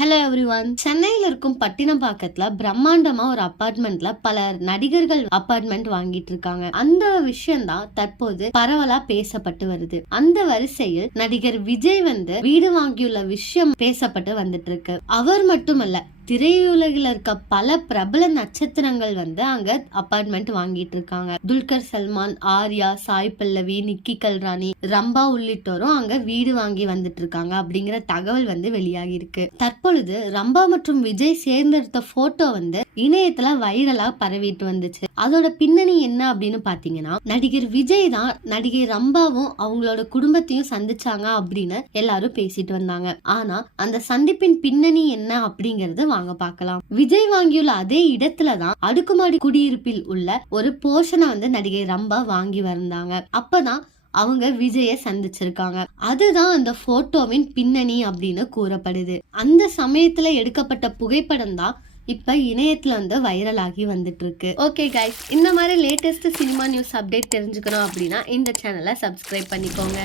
Hello every one சென்னையில் இருக்கும் பட்டினப்பாக்கத்துல பிரம்மாண்டமா ஒரு அப்பார்ட்மெண்ட்ல பல நடிகர்கள் அப்பார்ட்மெண்ட் வாங்கிட்டு இருக்காங்க. அந்த விஷயம் தான் தற்போது பரவலா பேசப்பட்டு வருது. அந்த வரிசையில் நடிகர் விஜய் வந்து வீடு வாங்கியுள்ள விஷயம் பேசப்பட்டு வந்துட்டு இருக்கு. அவர் மட்டுமல்ல திரையுலகில் இருக்க பல பிரபல நட்சத்திரங்கள் வந்து அங்க அப்பார்ட்மெண்ட் வாங்கிட்டு இருக்காங்க. துல்கர் சல்மான் ஆர்யா சாய் பல்லவி நிக்கி கல்ராணி ரம்பா உள்ளிட்டோரும் அங்க வீடு வாங்கி வந்துட்டு இருக்காங்க அப்படிங்கிற தகவல் வந்து வெளியாகி இருக்கு. தற்பொழுது ரம்பா மற்றும் விஜய் சேர்ந்தெடுத்த போட்டோ வந்து இணையத்துல வைரலா பரவிட்டு வந்துச்சு. அதோட பின்னணி என்ன அப்படின்னு பாத்தீங்கன்னா நடிகர் விஜய் தான் நடிகை ரம்பாவும் அவங்களோட குடும்பத்தையும் சந்திச்சாங்க அப்படின்னு எல்லாரும் பேசிட்டு வந்தாங்க. ஆனா அந்த சந்திப்பின் பின்னணி என்ன அப்படிங்கறது வாங்க பார்க்கலாம் விஜய் வாங்கியுள்ள அதே இடத்துலதான் அடுக்குமாடி குடியிருப்பில் உள்ள ஒரு போர்ஷனை வந்து நடிகை ரம்பா வாங்கி வந்தாங்க. அப்பதான் அவங்க விஜய சந்திச்சிருக்காங்க. அதுதான் அந்த போட்டோவின் பின்னணி அப்படின்னு கூறப்படுது. அந்த சமயத்துல எடுக்கப்பட்ட புகைப்படம் தான் இப்போ இணையத்தில் வந்து வைரல் ஆகி வந்துட்டு ஓகே கைஸ் இந்த மாதிரி லேட்டஸ்ட் சினிமா நியூஸ் அப்டேட் தெரிஞ்சுக்கணும் அப்படின்னா இந்த சேனலை சப்ஸ்கிரைப் பண்ணிக்கோங்க.